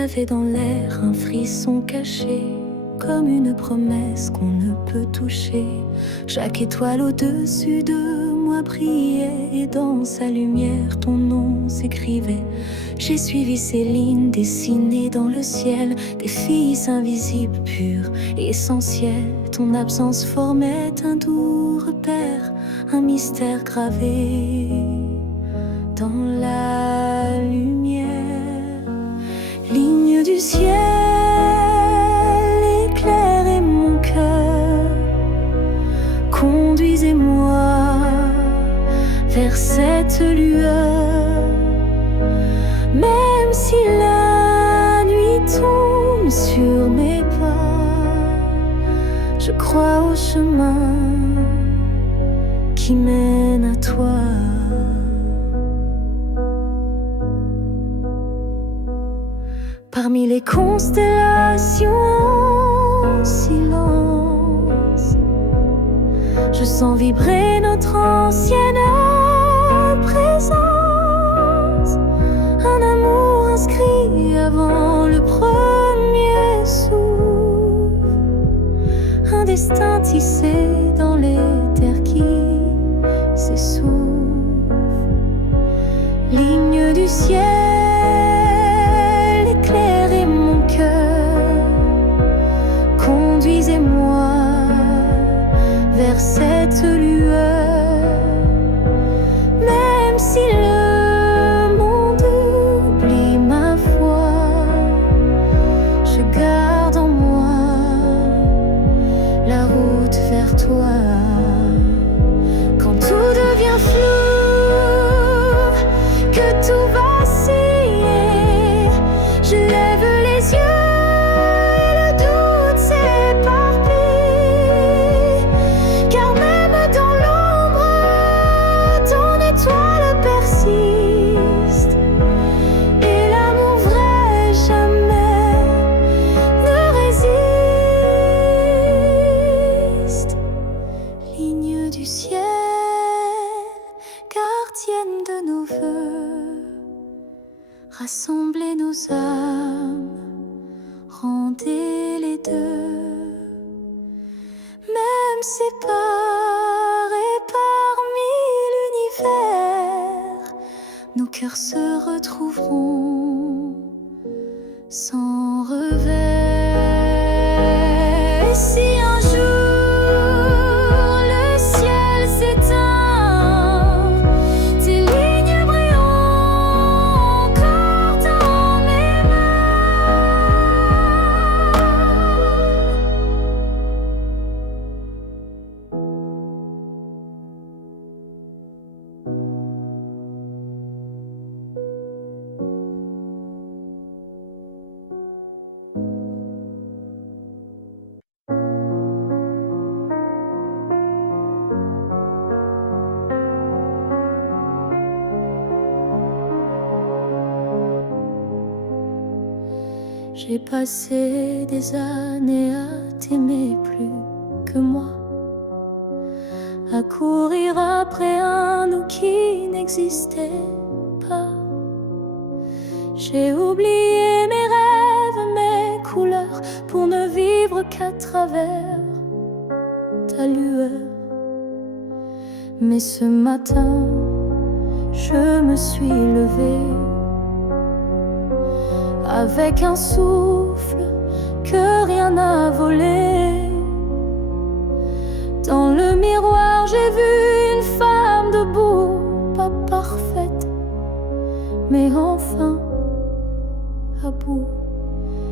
avait dans l'air un frisson caché, comme une promesse qu'on ne peut toucher. Chaque étoile au-dessus de moi brillait, et dans sa lumière ton nom s'écrivait. J'ai suivi ces lignes dessinées dans le ciel, des fils invisibles, purs et essentiels. Ton absence formait un doux repère, un mystère gravé dans la lumière. Ligne du ciel, éclairez mon cœur, conduisez-moi vers cette lueur. Même si la nuit tombe sur mes pas, je crois au chemin qui mène à toi. Parmi les constellations en silence, je sens vibrer notre ancienne présence. Un amour inscrit avant le premier souffle, un destin tissé dans les terres qui s'essoufflent. Ligne du ciel, éclairez mon cœur, conduisez-moi vers cette lueur. Même si le monde oublie ma foi, je garde en moi la route vers toi. Quand tout devient flou, que tout vacille, je lève les yeux et le doute s'éparpille. Car même dans l'ombre, ton étoile persiste, et l'amour vrai jamais ne résiste. Ligne du ciel, gardienne de nos vœux, rassemblez nos âmes, rendez les deux. Même séparés parmi l'univers, nos cœurs se retrouveront sans revers. Et si un jour le ciel s'éteint, tes lignes brilleront encore dans mes J'ai passé des années à t'aimer plus que moi, à courir après un nous qui n'existait pas. J'ai oublié mes rêves, mes couleurs, pour ne vivre qu'à travers ta lueur. Mais ce matin, je me suis levée avec un souffle que rien n'a volé. Dans le miroir, j'ai vu une femme debout, pas parfaite, mais enfin à bout.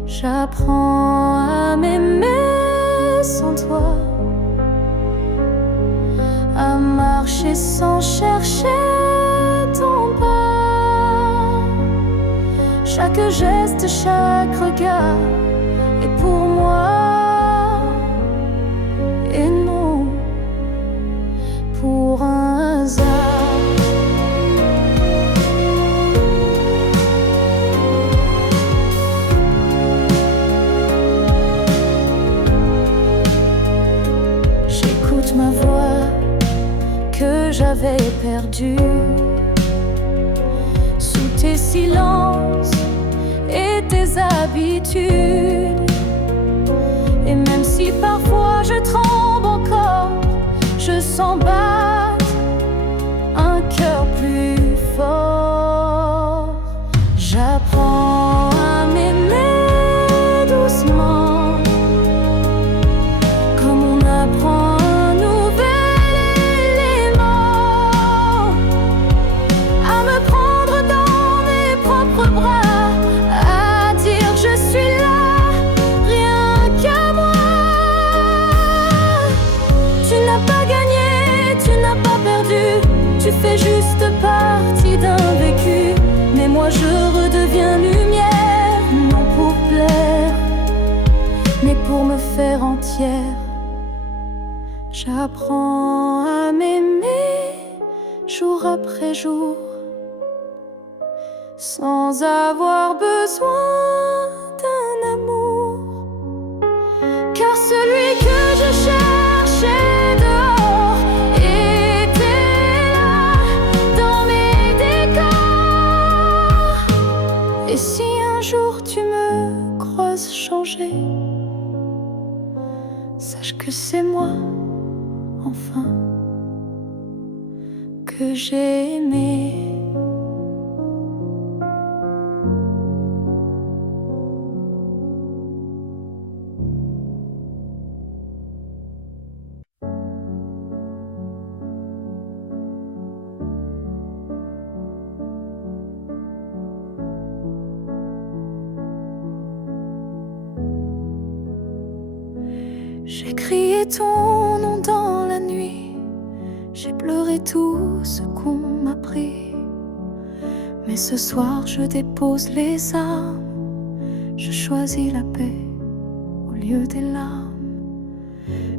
J'apprends à m'aimer sans toi, à marcher sans chercher ton pas. Chaque geste, chaque regard est pour moi, et non pour un hasard. J'écoute ma voix que j'avais perdue sous tes silences et tes habitudes. Et même si parfois je tremble encore, je sens battre un cœur plus fort. J'apprends à m'aimer doucement, comme on apprend un nouvel élément, à me prendre dans mes propres bras, à dire je suis là, rien qu'à moi. Tu n'as pas gagné, tu n'as pas perdu, tu fais juste partie d'un vécu. Mais moi je redeviens lumière, non pour plaire, mais pour me faire entière. J'apprends à m'aimer jour après jour, sans avoir besoin d'un amour. Car celui que je cherchais dehors était là, dans mes décors. Et si un jour tu me croises changer, sache que c'est moi, enfin, que j'ai aimé. J'ai crié ton nom dans la nuit, j'ai pleuré tout ce qu'on m'a pris. Mais ce soir je dépose les armes, je choisis la paix au lieu des larmes.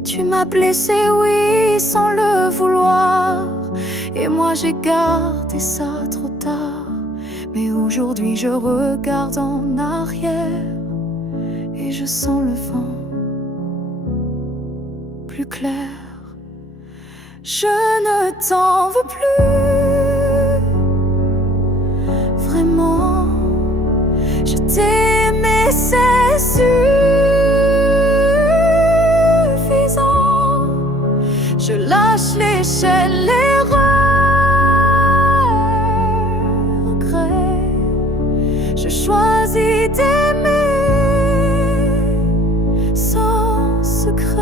Tu m'as blessé, oui, sans le vouloir, et moi j'ai gardé ça trop tard. Mais aujourd'hui je regarde en arrière et je sens le vent plus clair. Je ne t'en veux plus, vraiment. Je t'ai aimé, c'est suffisant. Je lâche l'échelle, les regrets. Je choisis d'aimer sans secret.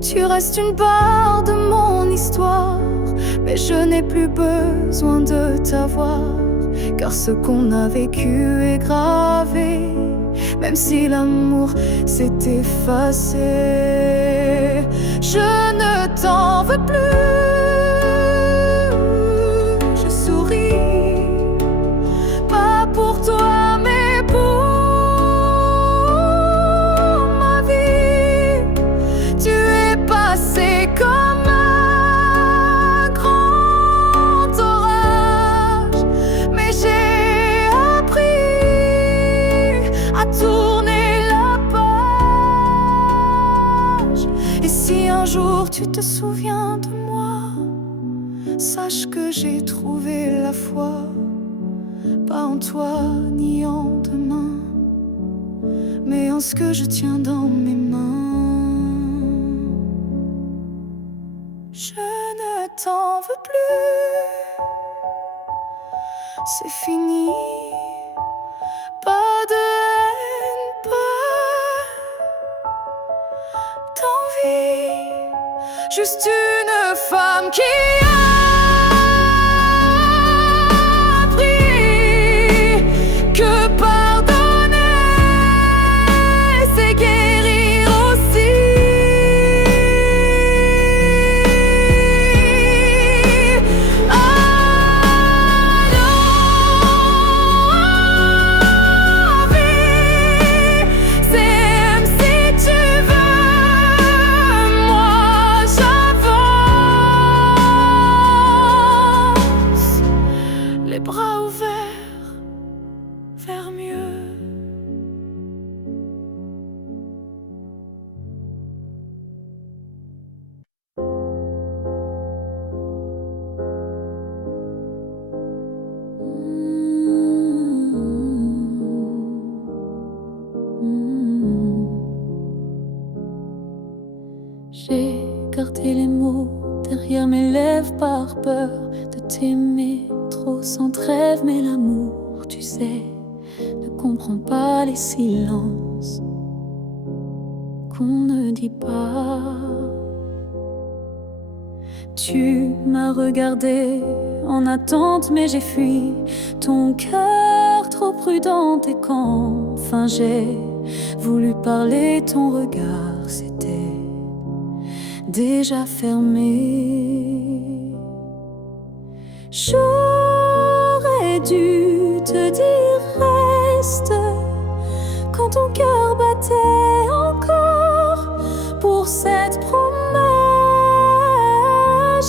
Tu restes une part de mon histoire, mais je n'ai plus besoin de t'avoir, car ce qu'on a vécu est gravé, même si l'amour s'est effacé. Je ne t'en veux plus, je souris, pas pour toi mais pour ma vie. Tu es passé comme un grand orage, mais j'ai appris à tourner la page. Et si un jour tu te souviens de moi, sache que j'ai trouvé la foi, pas en toi ni en demain, mais en ce que je tiens dans mes mains. Je ne t'en veux plus, c'est fini. Pas de haine, pas d'envie, juste une femme qui a appris que pardonner, c'est guérir aussi. rêve par peur de t'aimer trop sans trêve. Mais l'amour, tu sais, ne comprend pas les silences qu'on ne dit pas. Tu m'as regardé en attente, mais j'ai fui ton cœur trop prudent. Et quand enfin j'ai voulu parler, ton regard s'était déjà fermé. J'aurais dû te dire reste quand ton cœur battait encore pour cette promesse.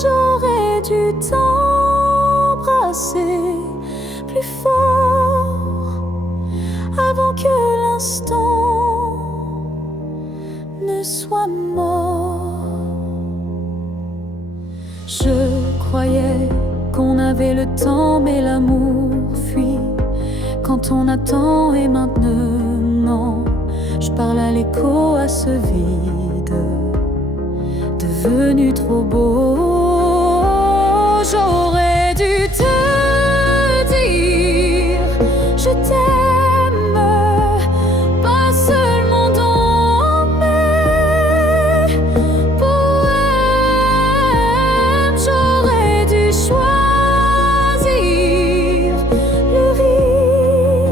J'aurais dû t'embrasser plus fort avant que l'instant ne soit mort. Je croyais qu'on avait le temps, mais l'amour fuit quand on attend. Et maintenant, je parle à l'écho, à ce vide devenu trop beau. J'aurais dû te dire je t'aime, pas seulement dans mes poèmes. J'aurais dû choisir le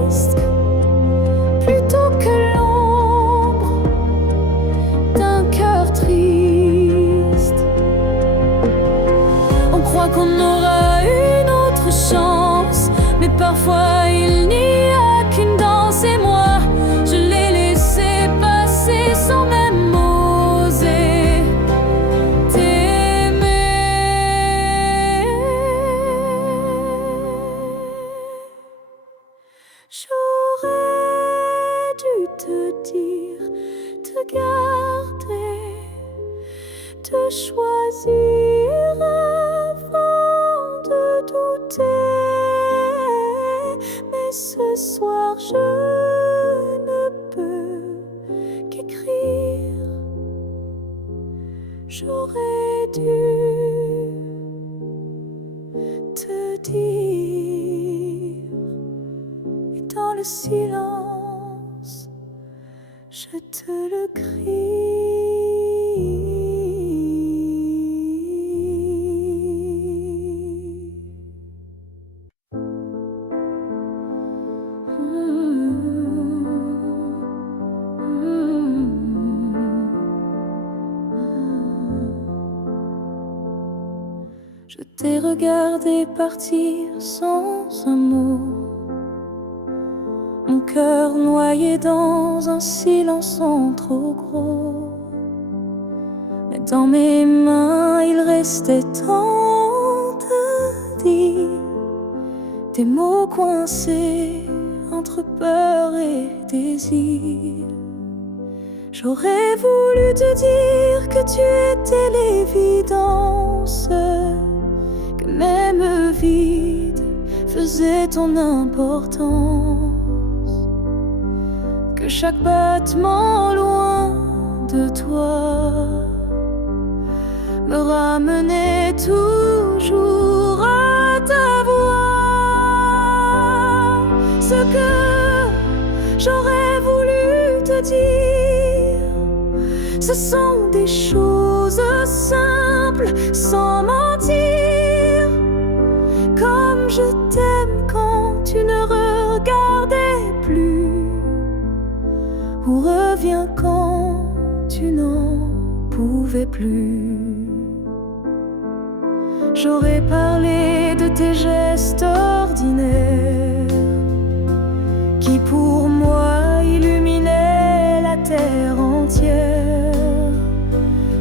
risque plutôt que l'ombre d'un cœur triste. On croit qu'on aura une autre chance, mais parfois il n'y a qu'une danse. Et moi, je l'ai laissé passer sans même oser t'aimer. J'aurais dû te dire, te garder, te choisir avant de douter. Mais ce soir je ne peux qu'écrire. J'aurais dû te dire, et dans le silence je te le crie. Je t'ai regardé partir sans un mot, mon cœur noyé dans un silence trop gros. Mais dans mes mains il restait tant à dire, des mots coincés entre peur et désir. J'aurais voulu te dire que tu étais l'évidence, que même vide faisait ton importance, que chaque battement loin de toi me ramenait toujours à ta voix. Ce que j'aurais voulu te dire, ce sont des choses simples, sans mentir. Comme je t'aime quand tu ne regardais plus, ou reviens quand tu n'en pouvais plus. J'aurais parlé de tes gestes ordinaires qui pour moi illuminaient la terre entière,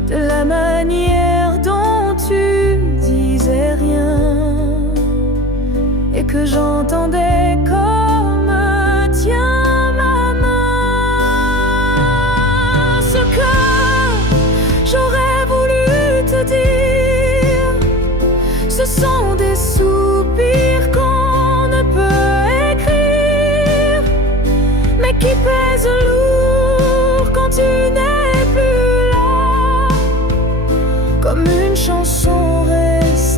de la manière dont tu disais rien et que j'entendais comme tiens ma main. Ce que j'aurais voulu te dire, ce sont des soupirs qu'on ne peut écrire, mais qui pèsent lourd quand tu n'es plus là, comme une chanson restée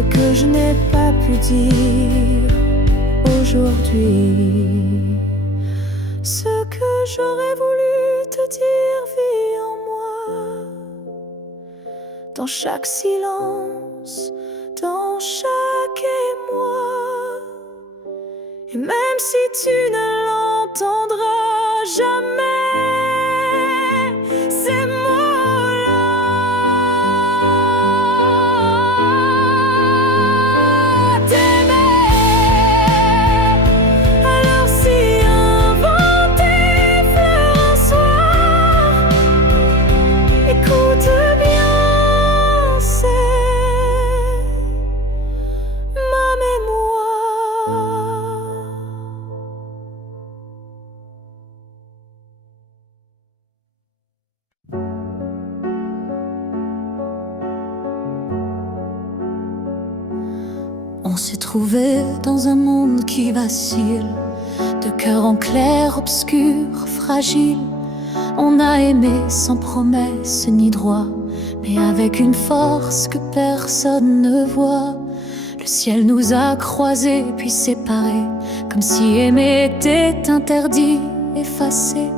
ce que je n'ai pas pu dire aujourd'hui. Ce que j'aurais voulu te dire vit en moi, dans chaque silence, dans chaque émoi. Et même si tu ne l'entendras jamais, ces mots-là, t'aimer. Alors si un vent t'effleure un soir, écoute bien, c'est ma mémoire. On s'est trouvé dans un monde qui vacille, de cœur en clair, obscur, fragile. On a aimé sans promesse ni droit, mais avec une force que personne ne voit. Le ciel nous a croisés puis séparés, comme si aimer était interdit, effacé.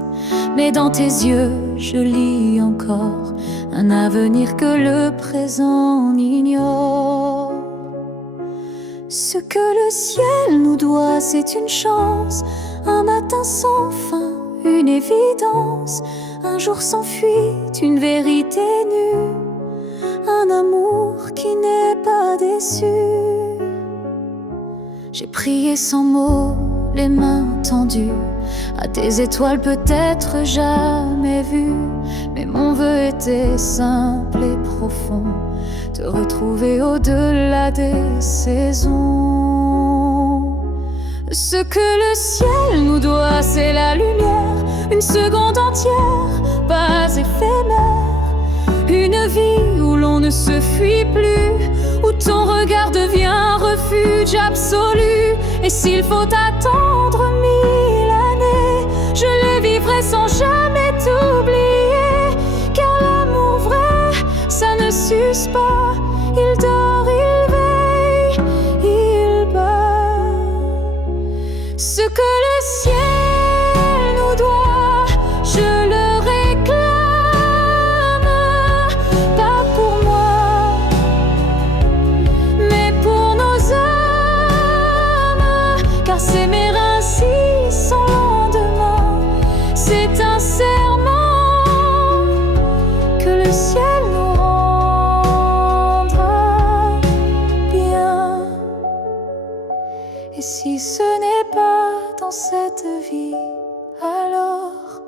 Mais dans tes yeux, je lis encore un avenir que le présent ignore. Ce que le ciel nous doit, c'est une chance, un matin sans fin, une évidence, un jour sans fuite, une vérité nue, un amour qui n'est pas déçu. J'ai prié sans mots, les mains tendues, à tes étoiles peut-être jamais vues, mais mon vœu était simple et profond, te retrouver au-delà des saisons. Ce que le ciel nous doit, c'est la lumière, une seconde entière, pas éphémère, une vie où l'on ne se fuit plus, où ton regard devient un refuge absolu. Et s'il faut attendre 1000 années, je les vivrai sans jamais t'oublier, car l'amour vrai, ça ne s'use pas. Il dort, il veille, il bat. Ce que le ciel nous doit, je le réclame, pas pour moi, mais pour nos âmes, car s'aimer ainsi sans lendemain, c'est un serment que le ciel nous rendra bien. Et si ce n'est pas dans cette vie, alors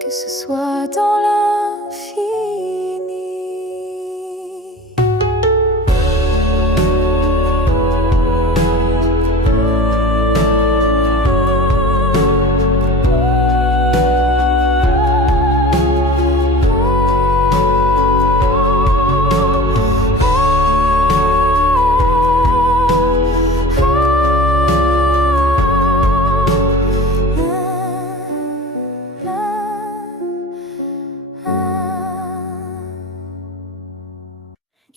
que ce soit dans l'infini.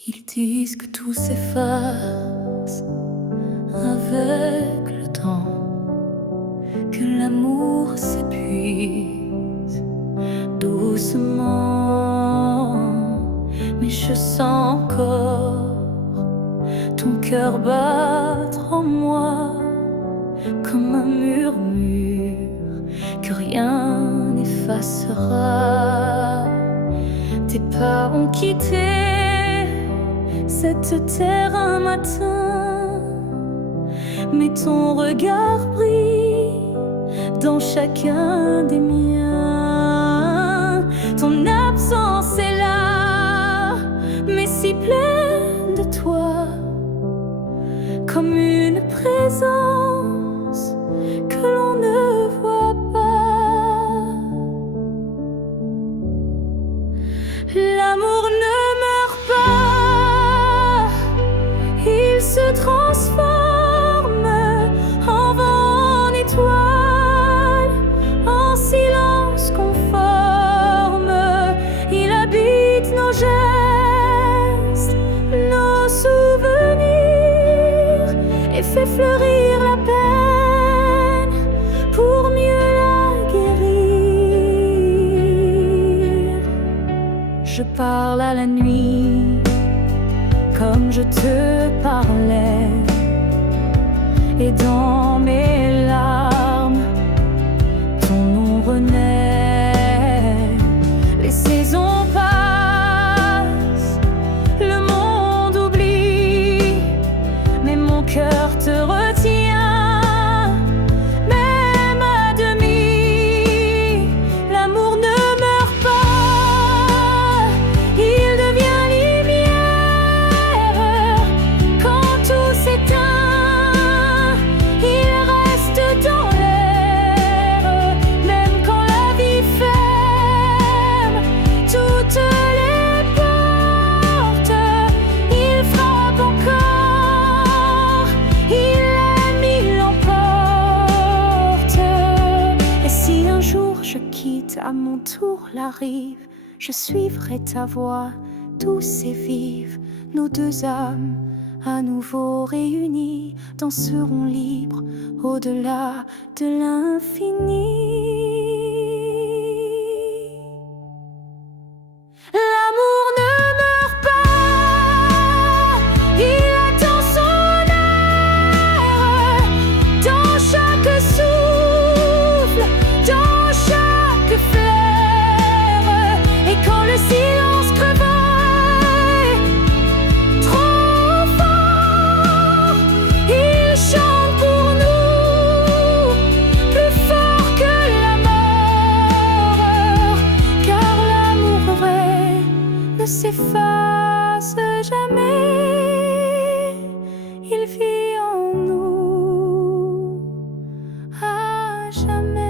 Ils disent que tout s'efface avec le temps, que l'amour s'épuise doucement. Mais je sens encore ton cœur battre en moi comme un murmure que rien n'effacera. Tes pas ont quitté cette terre un matin, mais ton regard brille dans chacun des miens. Ton absence est là, mais si pleine de toi, comme une présence que l'on ne voit pas. L'amour ne meurt pas, il se transforme en vent, en étoile, en silence conforme. Il habite nos gestes, parle à la nuit, comme je te parlais, et dans mes larmes, ton nom renaît. Les saisons passent, le monde oublie, mais mon cœur te retient, même à demi. L'amour ne meurt pas, il devient lumière. Quand tout s'éteint, il reste dans l'air. Même quand la vie ferme toutes les portes, il frappe encore, il aime, il l'emporte. Et si un jour je quitte à mon tour la rive, je suivrai ta voix douce et vive. Nos deux âmes à nouveau réunies danseront libres au-delà de l'infini. L'amour ne meurt pas, il attend son heure. Dans chaque souffle, dans chaque fleur. Et quand le silence prévaille trop fort, il chante pour nous, plus fort que la mort. Car l'amour vrai ne s'efface jamais, il vit en nous à jamais.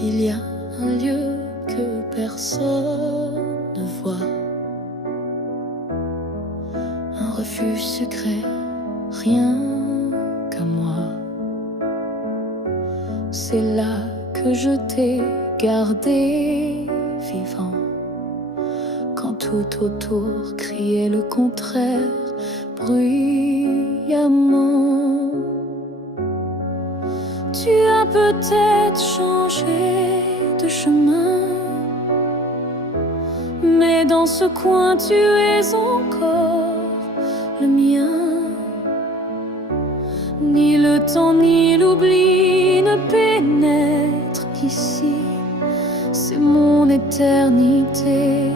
Il y a un lieu que personne ne voit, un refuge secret, rien qu'à moi. C'est là que je t'ai gardé vivant, quand tout autour criait le contraire bruyamment. Tu as peut-être changé de chemin, mais dans ce coin tu es encore le mien. Ni le temps ni l'oubli ne pénètrent ici, c'est mon éternité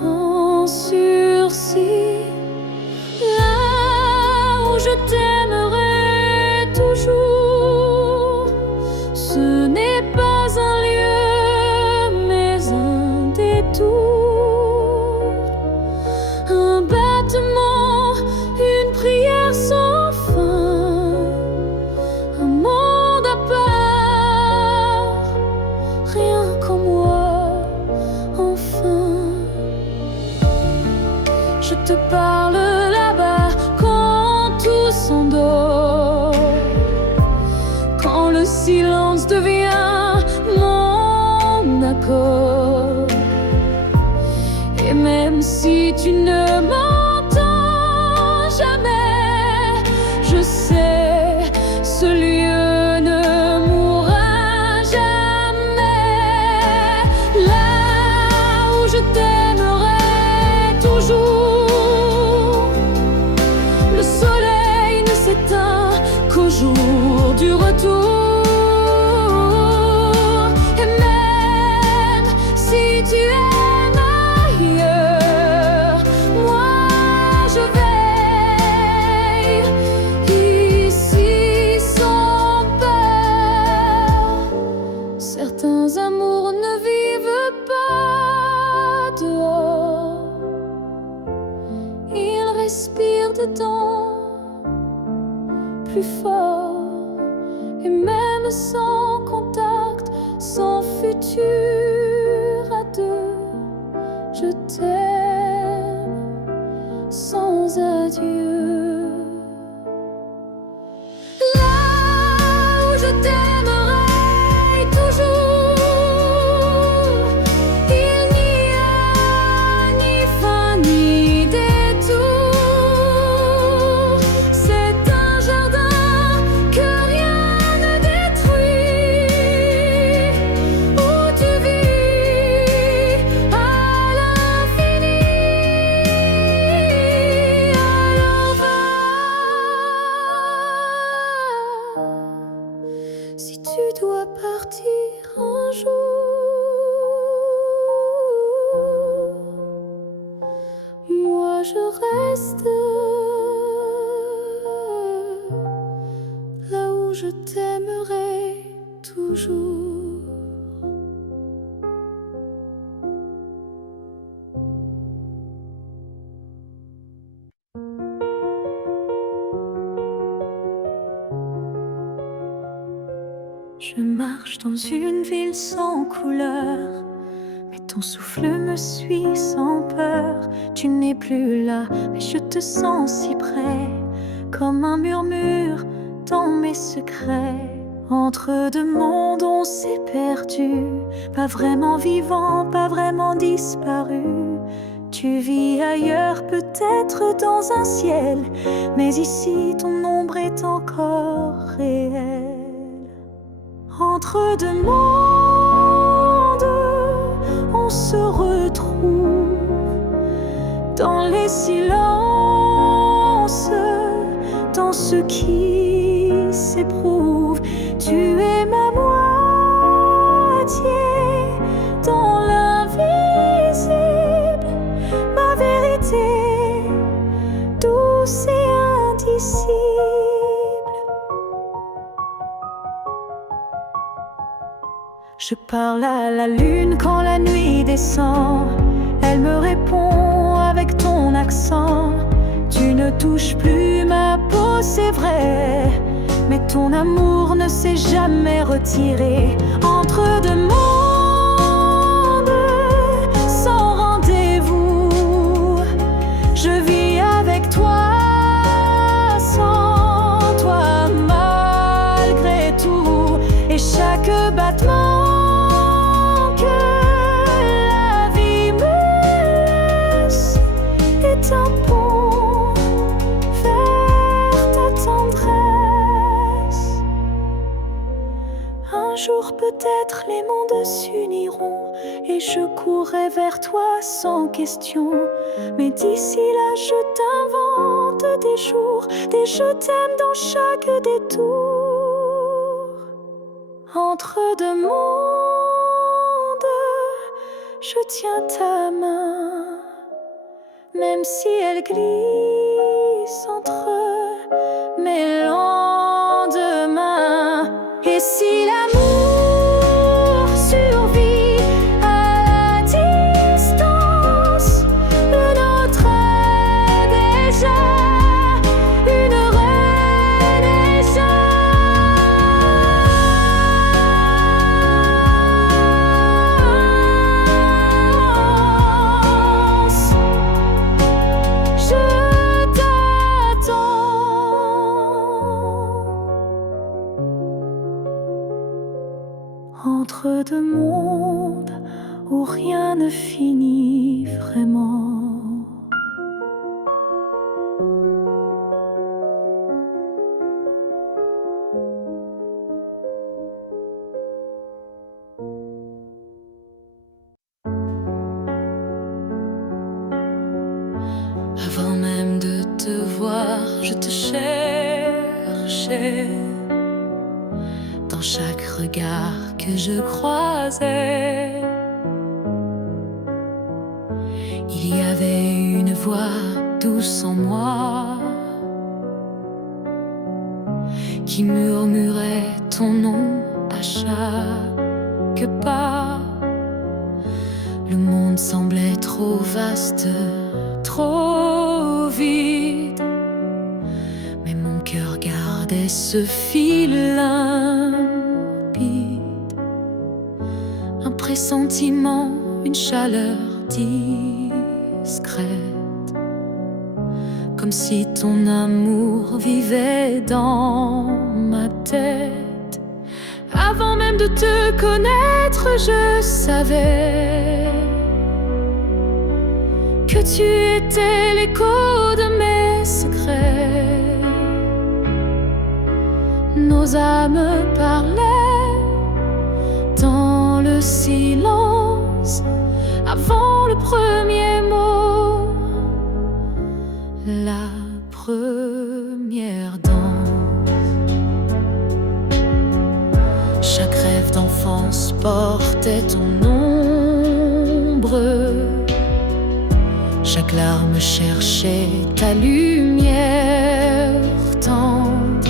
en sursis. Là où je t'aimerai toujours, ce n'est pas un lieu, mais un détour, un battement, une prière sans fin, un monde à part, rien qu'en moi, enfin. Je te parle là-bas quand tout s'endort, quand le silence devient mon accord. Et même si tu ne m'entends jamais, je sais, ce lieu ne mourra jamais. Là où je t'aimerai toujours, le soleil ne s'éteint qu'au jour du retour. Et même si tu aimes ailleurs, moi je veille ici sans peur. Certains amours ne vivent pas dehors, ils respirent dedans plus fort. Et même sans contact, sans futur à deux, je t'aime sans adieu. Là où je t'aimerai toujours, il n'y a ni fin ni détour. C'est un jardin que Si tu dois partir un jour, moi je reste là où je t'aimerai toujours. Je marche dans une ville sans couleur, mais ton souffle me suit sans peur. Tu n'es plus là, mais je te sens si près, comme un murmure dans mes secrets. Entre deux mondes on s'est perdu, pas vraiment vivant, pas vraiment disparu. Tu vis ailleurs, peut-être dans un ciel, mais ici ton ombre est encore réelle. Entre deux mondes, on se retrouve dans les silences, dans ce qui s'éprouve. Tu es ma moitié dans l'invisible, ma vérité douce et indicible. Je parle à la lune quand la nuit descend. Elle me répond avec ton accent. Tu ne touches plus ma peau, c'est vrai, mais ton amour ne s'est jamais retiré. Entre deux mondes, sans rendez-vous, je vis avec toi, sans toi, malgré tout. Et chaque battement un pont vers ta tendresse. Un jour peut-être les mondes s'uniront et je courrai vers toi sans question. Mais d'ici là je t'invente des jours, des je t'aime dans chaque détour. Entre deux mondes, je tiens ta main, même si elle glisse entre mes lendemains. Et si l'amour survit à la distance, le nôtre est déjà une renaissance. Entre deux mondes où rien ne finit vraiment. Avant même de te voir, je te cherchais. Dans chaque regard que je croisais, il y avait une voix douce en moi qui murmurait ton nom à chaque pas. Le monde semblait trop vaste, trop vide, mais mon cœur gardait ce fil limpide. Un pressentiment, une chaleur discrète, comme si ton amour vivait dans ma tête. Avant même de te connaître, je savais que tu étais l'écho de mes secrets. Nos âmes parlaient dans le silence avant le premier mot, la première danse. Chaque rêve d'enfance portait ton ombre. Chaque larme cherchait ta lumière tendre.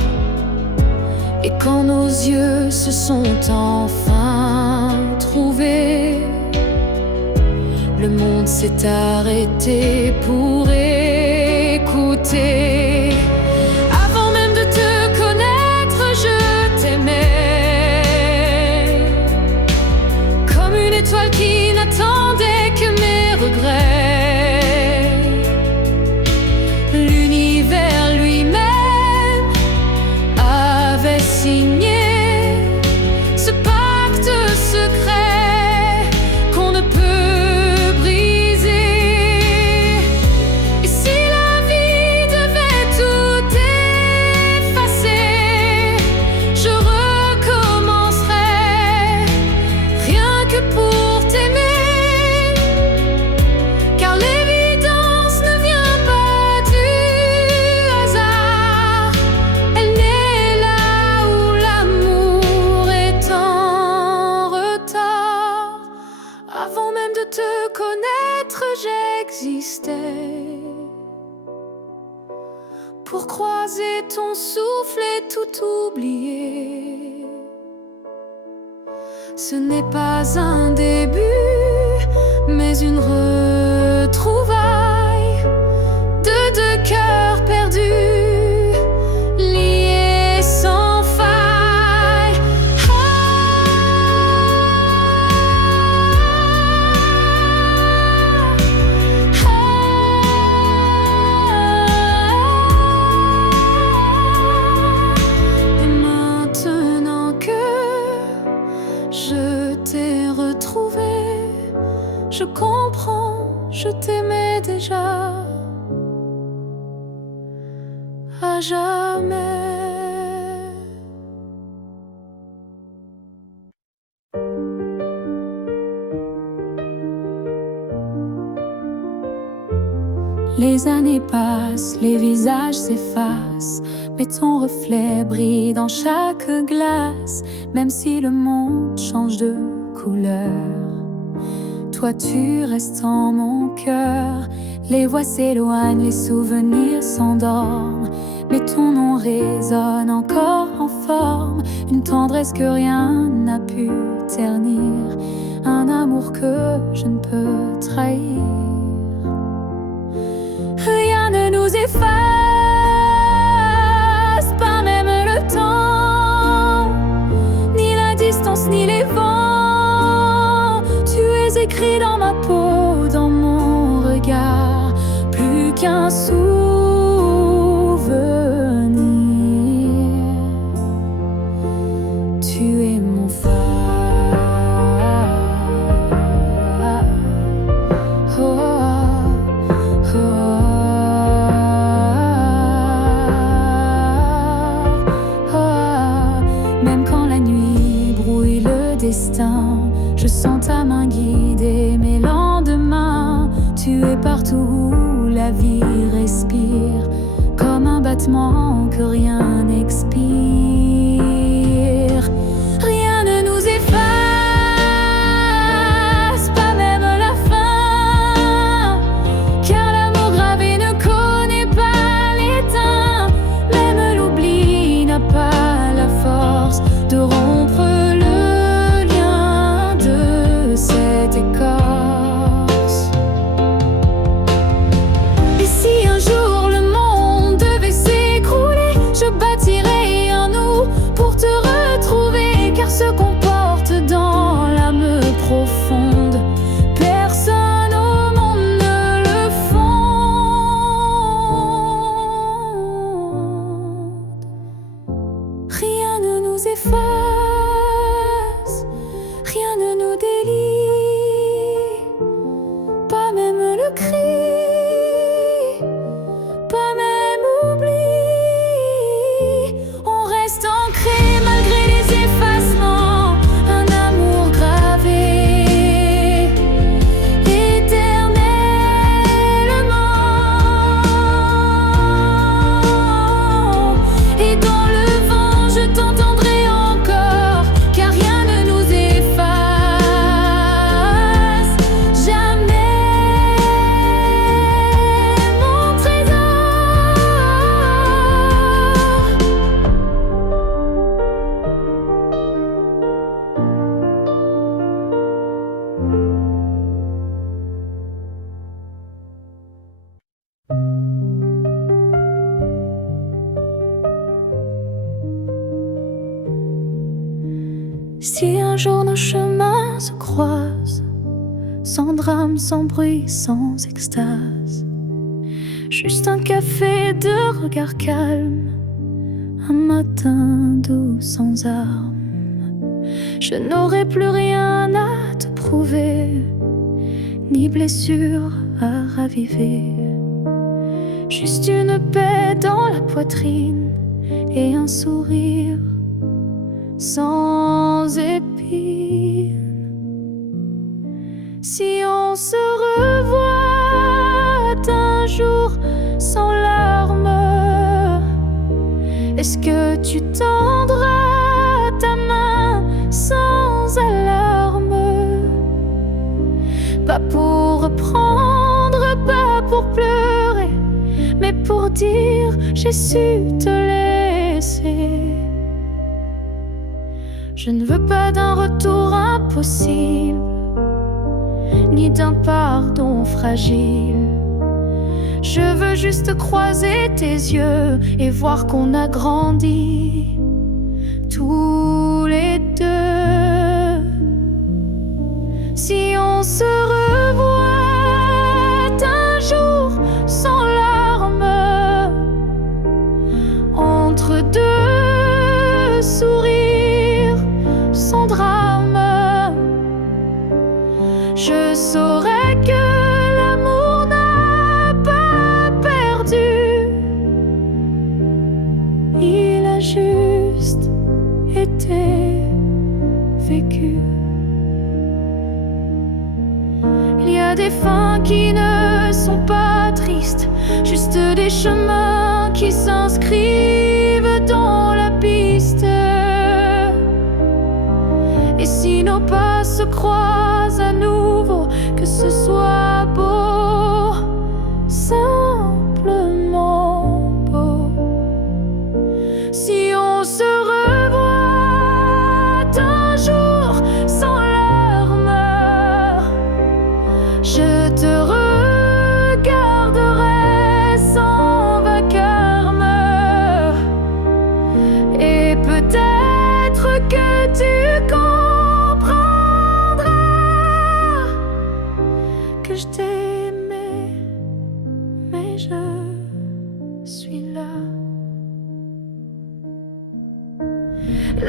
Et quand nos yeux se sont enfin trouvés, le monde s'est arrêté pour écouter. Avant même de te connaître, je t'aimais, comme une étoile qui n'attendait que mes regrets. L'univers lui-même avait signé ce pacte secret qu'on ne peut j'existais pour croiser ton souffle et tout oublier. Ce n'est pas un début, mais une retrouvaille de deux cœurs perdus, liés sans faille. Et maintenant que je t'ai retrouvé, je comprends, je t'aimais déjà à jamais. Les années passent, les visages s'effacent, mais ton reflet brille dans chaque glace. Même si le monde change de couleur, toi tu restes en mon cœur. Les voix s'éloignent, les souvenirs s'endorment, mais ton nom résonne encore en forme. Une tendresse que rien n'a pu ternir, un amour que je ne peux trahir. Rien ne nous efface, pas même le temps, ni la distance, ni les vents. Tu es écrit dans ma peau, dans mon regard, plus qu'un souvenir. Tu es mon phare. Même quand la nuit brouille le destin, je sens ta main guider mes lendemains. Tu es partout où la vie respire, comme un battement que rien n'expire. Rien ne nous efface, pas même la fin, car l'amour gravé ne connaît pas l'étain. Même l'oubli n'a pas la force de rompre le lien de cette écorce. Et si un jour le monde devait s'écrouler, je bâtirai un nous pour te retrouver, car ce qu'on porte dans l'âme profonde, personne au monde ne le fonde. Rien ne nous efface, rien ne nous délie, pas même le cri, pas même oubli. On reste ancré malgré les effacements. Si un jour nos chemins se croisent, sans drame, sans bruit, sans extase, juste un café de regard calme, un matin doux sans armes, je n'aurai plus rien à te prouver, ni blessure à raviver, juste une paix dans la poitrine et un sourire sans épines. Si on se revoit un jour sans larmes, est-ce que tu tendras ta main sans alarme? Pas pour reprendre, pas pour pleurer, mais pour dire j'ai su te laisser. Je ne veux pas d'un retour impossible, ni d'un pardon fragile. Je veux juste croiser tes yeux et voir qu'on a grandi tous les deux. Si on se revoit un jour sans larmes, entre deux sourires sans drame, je saurais que l'amour n'a pas perdu. Il a juste été vécu. Il y a des fins qui ne sont pas tristes, juste des chemins qui s'inscrivent dans la piste. Et si nos pas se croisent à nouveau, que ce soit beau, simplement beau. Si on se revoit un jour sans larmes, je te regarderai sans vacarme, et peut-être que tu comprendras que je t'ai aimé, mais je suis là.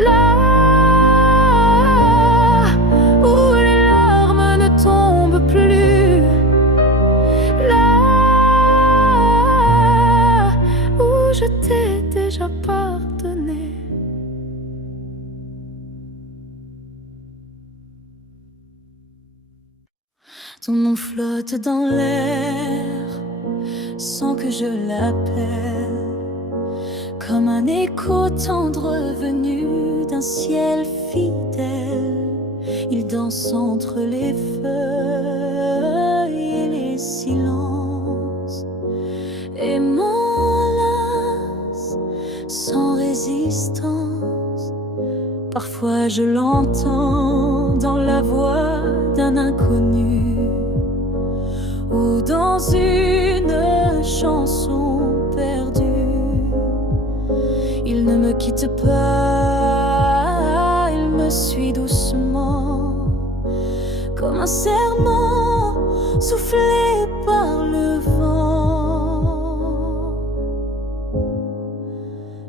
Là où les larmes ne tombent plus, là où je t'ai déjà pardonné. Ton nom flotte dans l'air sans que je l'appelle, comme un écho tendre venu d'un ciel fidèle. Il danse entre les feuilles et les silences et m'enlace sans résistance. Parfois je l'entends dans la voix d'un inconnu ou dans une chanson perdue. Il ne me quitte pas, il me suit doucement, comme un serment soufflé par le vent.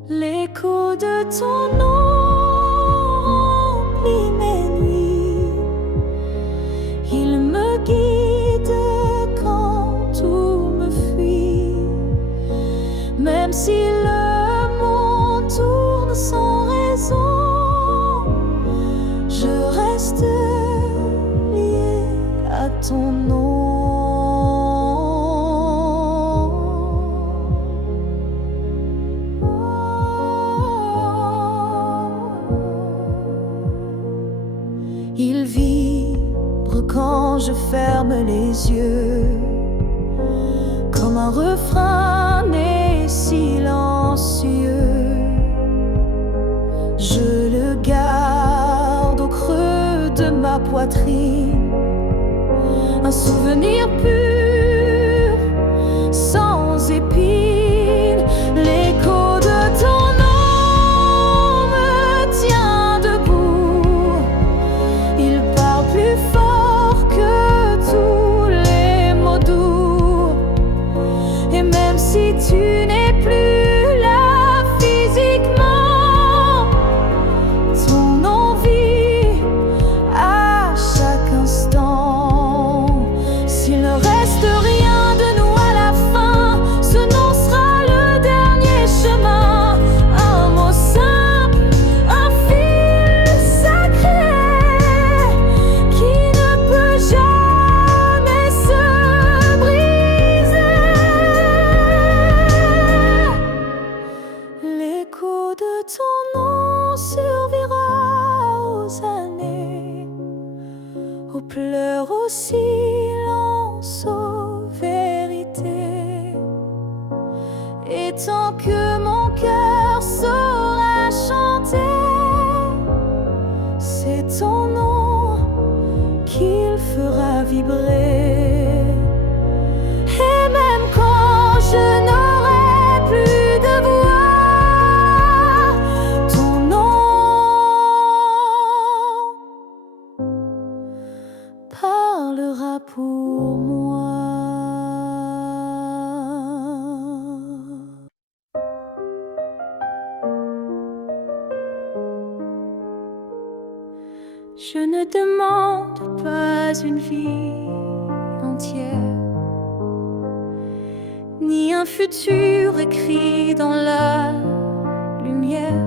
L'écho de ton nom remplit mes nuits, il me guide quand tout me fuit, même si le monde tourne sans raison, je reste lié à ton nom. Il vibre quand je ferme les yeux, comme un refrain né silencieux. Je le garde au creux de ma poitrine, un souvenir pur, sans épines. L'écho de ton nom me tient debout, au silence, aux vérités. Et tant que mon cœur saura chanter, c'est ton nom qu'il fera vibrer. Et même quand je n'aurai plus de voix, ton nom parlera pour moi. Je ne demande pas une vie entière, ni un futur écrit dans la lumière.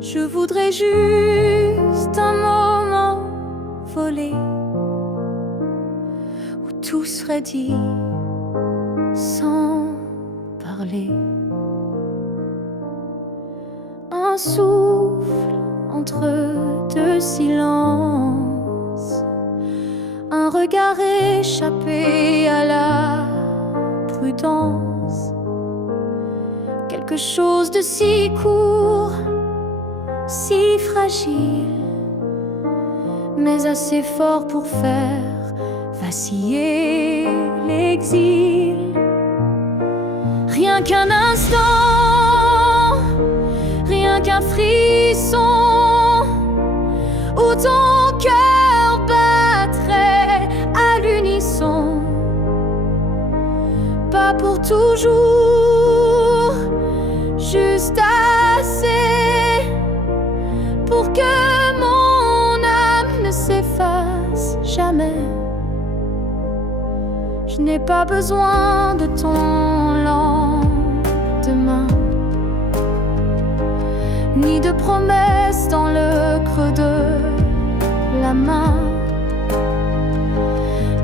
Je voudrais juste un moment volé, où tout serait dit sans parler. Un souffle entre deux silences, un regard échappé à la prudence. Quelque chose de si court, si fragile, mais assez fort pour faire vaciller l'exil. Rien qu'un instant, rien qu'un frisson, où ton cœur battrait à l'unisson. Pas pour toujours, juste assez pour que mon âme ne s'efface jamais. Je n'ai pas besoin de ton lendemain, ni de promesses dans le creux de la main.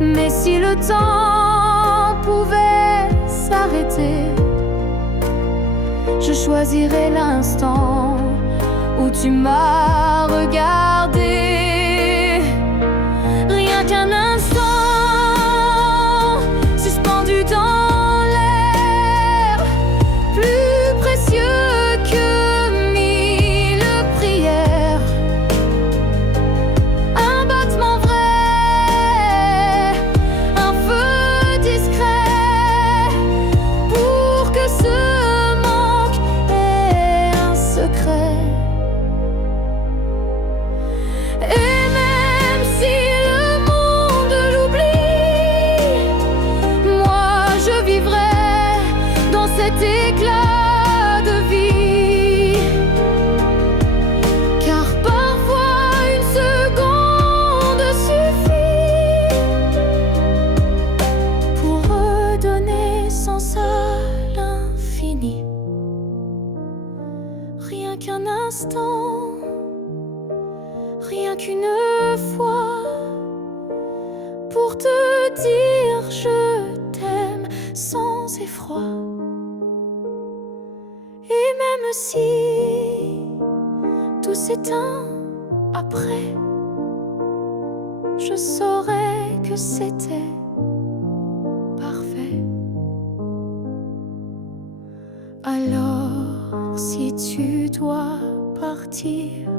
Mais si le temps pouvait s'arrêter, je choisirais l'instant où tu m'as regardé. Rien qu'un instant, suspendu dans l'air, plus précieux que éclat de vie. Car parfois une seconde suffit pour redonner sens à l'infini. Rien qu'un instant, rien qu'une fois, pour te dire je t'aime sans effroi. Et même si tout s'éteint après, je saurais que c'était parfait. Alors si tu dois partir,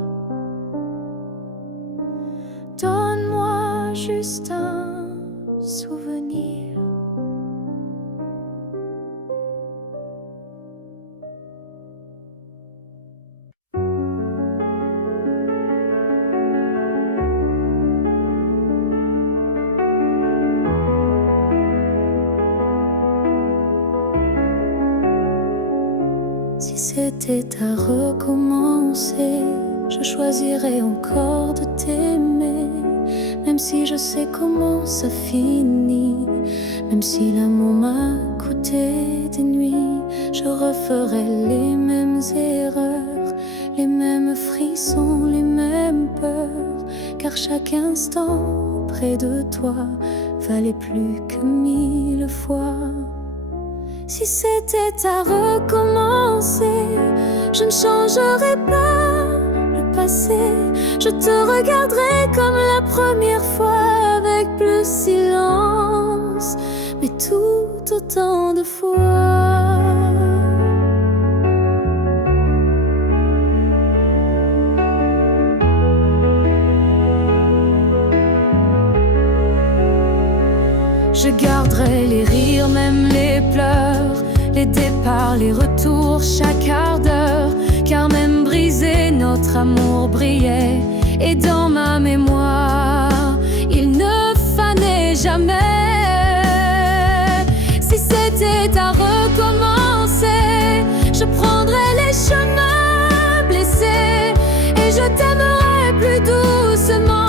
donne-moi juste un souvenir. Si c'était à recommencer, je choisirais encore de t'aimer. Même si je sais comment ça finit, même si l'amour m'a coûté des nuits, je referais les mêmes erreurs, les mêmes frissons, les mêmes peurs. Car chaque instant près de toi valait plus que 1000 fois. Si c'était à recommencer, je ne changerais pas le passé. Je te regarderai comme la première fois, avec plus silence, mais tout autant de fois. Je garderai les rires, même les pleurs, les départs, les retours, chaque quart d'heure. Car même brisé, notre amour brillait. Et dans ma mémoire, il ne fanait jamais. Si c'était à recommencer, je prendrais les chemins blessés, et je t'aimerais plus doucement.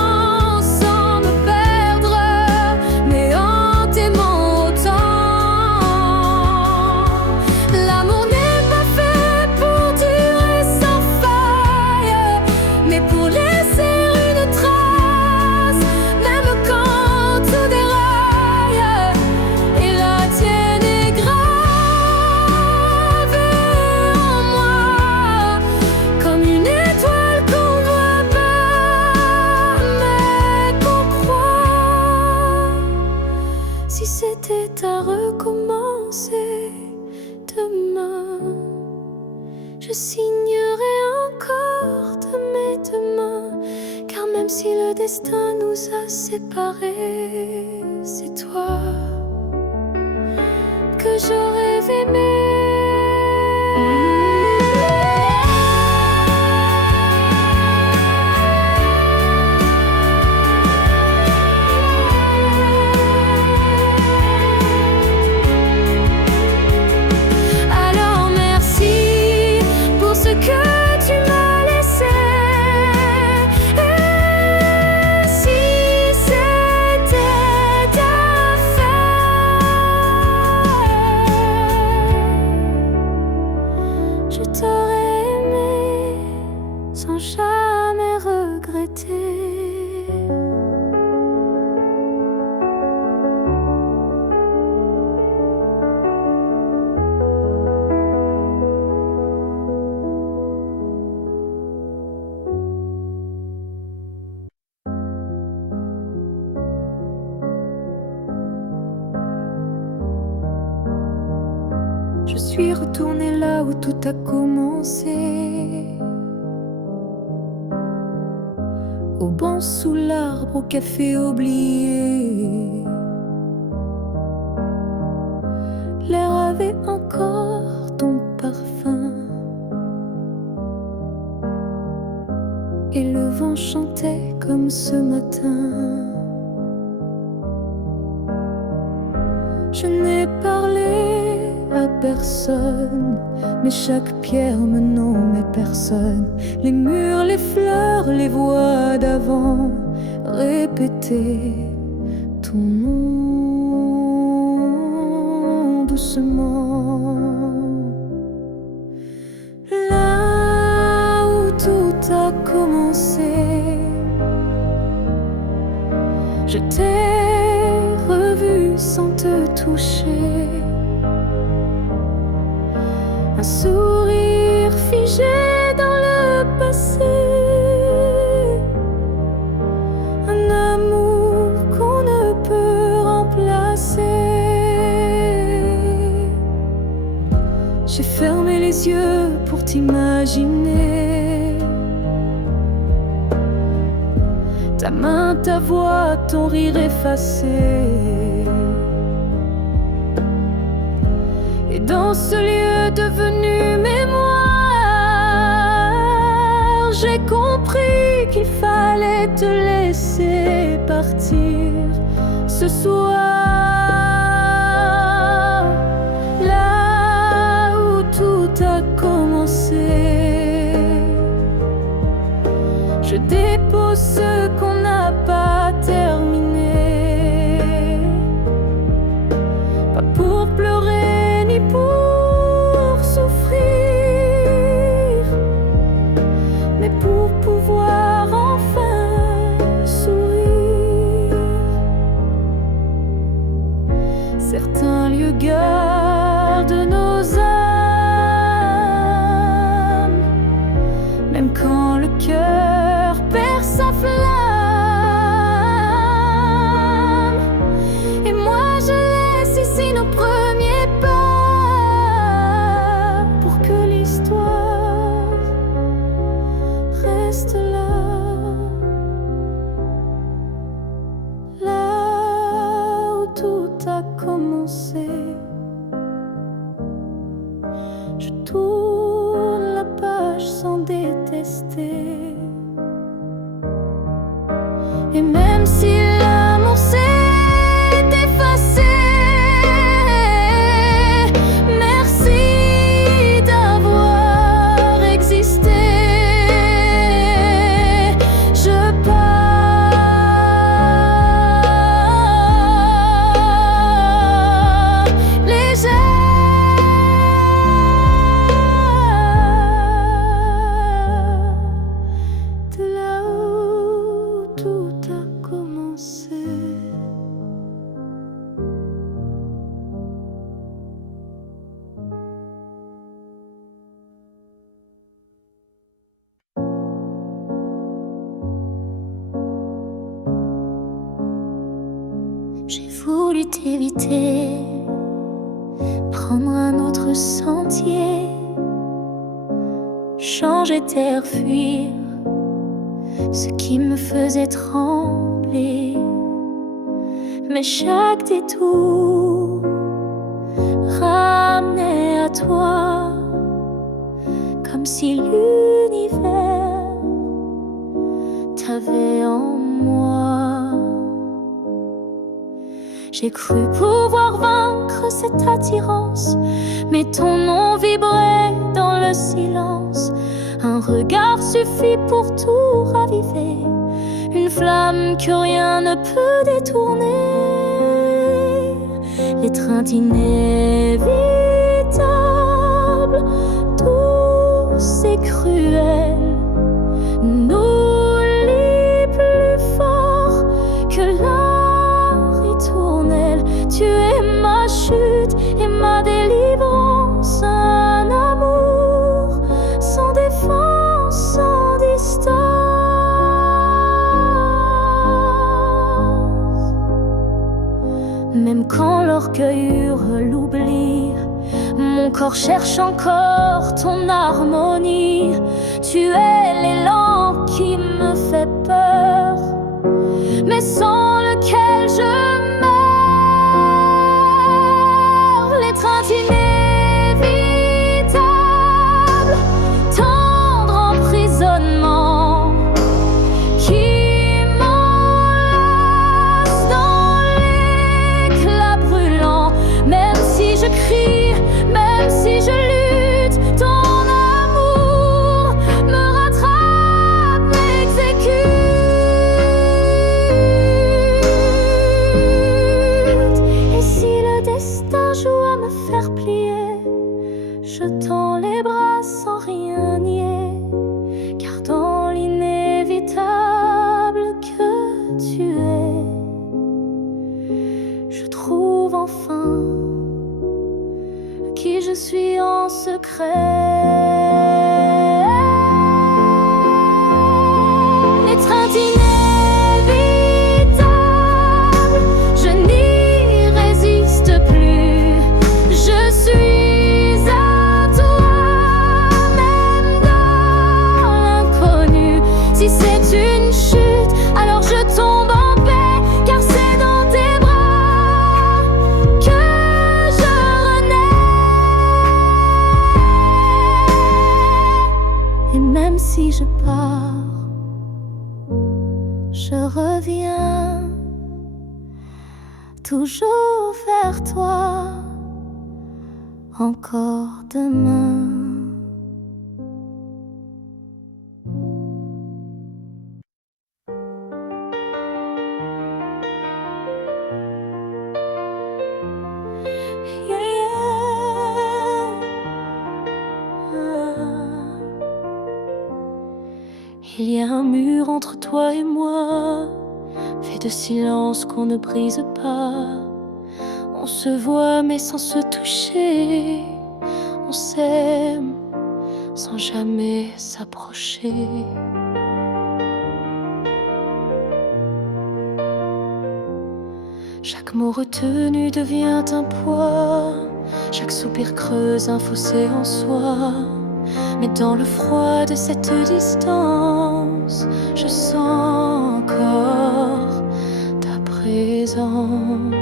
Si c'était à recommencer demain, je signerais encore de mes deux mains. Car même si le destin nous a séparés, c'est toi que j'aurais aimé. Je t'aurais aimé sans jamais regretter. Je suis retournée là où tout a commencé, au banc sous l'arbre, au café oublié. L'air avait encore ton parfum, et le vent chantait comme ce matin. Je n'ai parlé à personne, mais chaque pierre me nommait personne. Les murs, les fleurs, les voix d'avant répétaient ton nom doucement. Là où tout a commencé, je t'ai revu sans te toucher. Un sourire figé dans le passé, un amour qu'on ne peut remplacer. J'ai fermé les yeux pour t'imaginer, ta main, ta voix, ton rire effacé. Et dans ce lieu devenu mémoire, j'ai compris qu'il fallait te laisser partir ce soir. Là où tout a commencé, je dépose ce qu'on n'a pas terminé. Pas pour pleurer ni pour souffrir, mais pour pouvoir enfin sourire. Certains lieux gardent nos âmes, même quand le cœur Et même si l'amour s'est effacé, merci d'avoir existé. Je pars légère de là où tout a commencé. J'ai voulu t'éviter, prendre un autre sentier, changer d'air, fuir ce qui me faisait trembler. Mais chaque détour ramenait à toi, comme si l'univers t'avait en moi. J'ai cru pouvoir vaincre cette attirance, mais ton nom vibrait dans le silence. Un regard suffit pour tout raviver, une flamme que rien ne peut détourner. L'étreinte inévitable, douce et cruelle, nous lie plus fort que la ritournelle. Tu es ma chute et ma délivrance, un amour sans défense, sans distance. Même quand l'orgueil hurle l'oubli, mon corps cherche encore ton harmonie. Tu es l'élan qui me fait peur, mais sans lequel je meurs. L'étreinte inévitable, tendre emprisonnement qui m'enlace dans l'éclat brûlant. Même si je crie, même si je lutte, ton amour me rattrape, m'exécute. Et si le destin joue à me faire plier, je tends les bras sans rien nier, car dans l'inévitable que tu es, je trouve enfin qui je suis en secret. L'étreinte inévitable, je n'y résiste plus. Je suis à toi, même dans l'inconnu. Si c'est une chute, alors je tombe en paix, car c'est dans tes bras que je renais. Et même si je pars, je reviens toujours vers toi, encore demain. Yeah, yeah. Il y a un mur entre toi et moi, fait de silence qu'on ne brise pas. On se voit mais sans se toucher, on s'aime sans jamais s'approcher. Chaque mot retenu devient un poids, chaque soupir creuse un fossé en soi. Mais dans le froid de cette distance, je sens encore ta présence.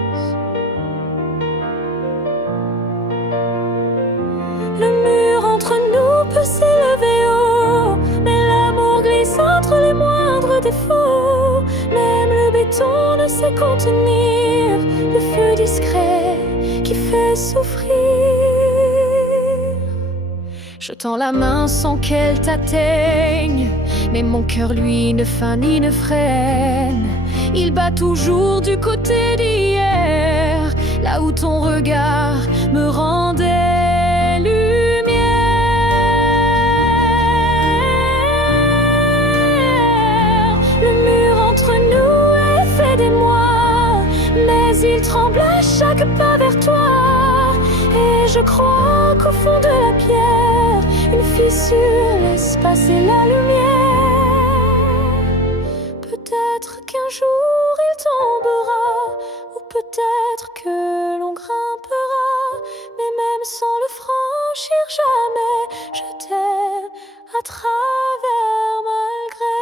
Le mur entre nous peut s'élever haut, mais l'amour glisse entre les moindres défauts. Même sait contenir le feu discret qui fait souffrir. Je tends la main sans qu'elle t'atteigne, mais mon cœur lui ne feint ni ne freine. Il bat toujours du côté d'hier, là où ton regard me rendait lumière. Le mur entre nous est fait d'émoi, mais il tremble à chaque pas vers toi. Et je crois qu'au fond de la pierre, une fissure laisse passer la lumière. Peut-être qu'un jour il tombera, ou peut-être que l'on grimpera, mais même sans le franchir jamais, je t'aime à travers malgré.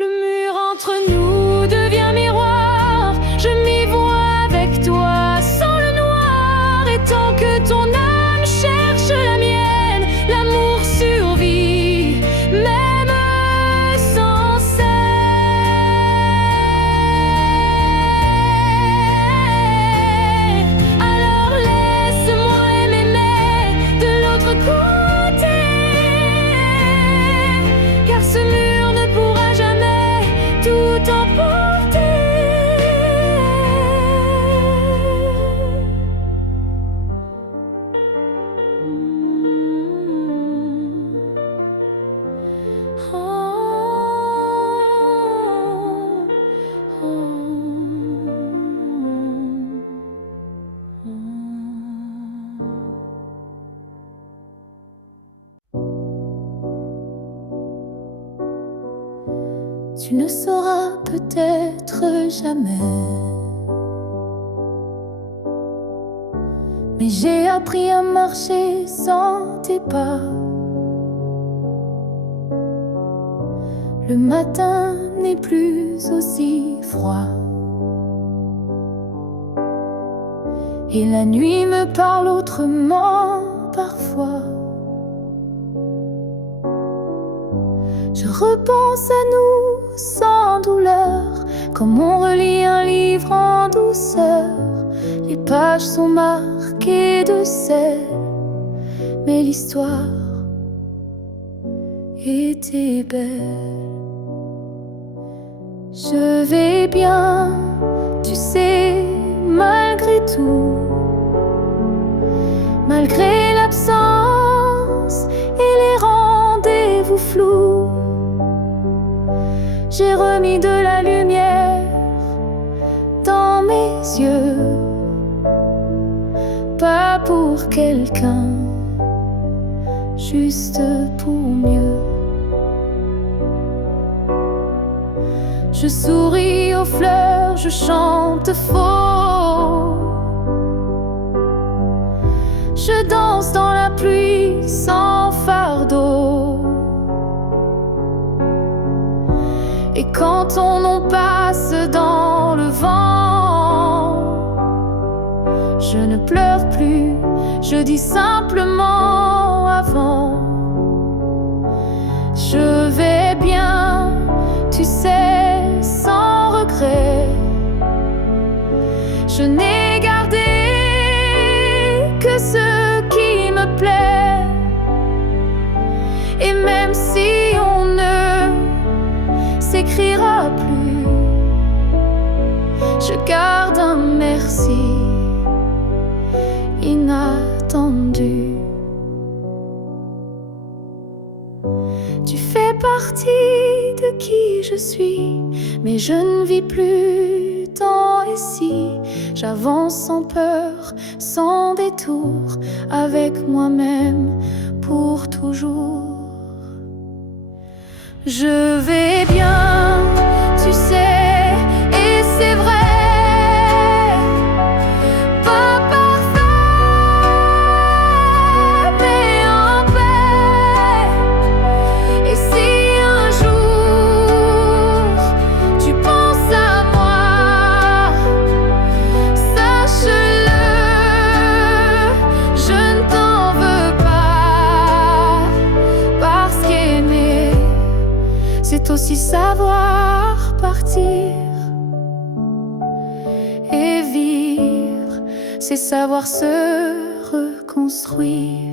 Le mur entre nous devient miroir, je m'y vois avec toi sans le noir, et tant que ton âme cherche la mienne, l'amour survit, même sans cesse. Alors laisse-moi m'aimer de l'autre côté, car ce mur ne pourra jamais tout emporter. Tu ne sauras peut-être jamais, mais j'ai appris à marcher sans tes pas. Le matin n'est plus aussi froid, et la nuit me parle autrement parfois. Je repense à nous sans douleur, comme on relit un livre en douceur. Les pages sont marquées de sel, mais l'histoire était belle. Je vais bien, tu sais, malgré tout, malgré l'absence et les rendez-vous flous. J'ai remis de la lumière dans mes yeux, pas pour quelqu'un, juste pour mieux. Je souris aux fleurs, je chante faux, je danse dans la pluie sans fardeau. Et quand ton nom passe dans le vent, je ne pleure plus, je dis simplement avant. Je vais bien, tu sais, sans regret. Je n'ai gardé que ce qui me plaît. Et même si on ne s'écrira plus, je garde un merci inattendu. Tu fais partie de qui je suis, mais je ne vis plus tant ici. J'avance sans peur, sans détour, avec moi-même pour toujours. Je vais bien, tu sais, et c'est vrai. Pas parfait, mais en paix. Et si un jour tu penses à moi, sache-le, je ne t'en veux pas. Parce qu'aimer, c'est aussi savoir partir. c'est savoir se reconstruire.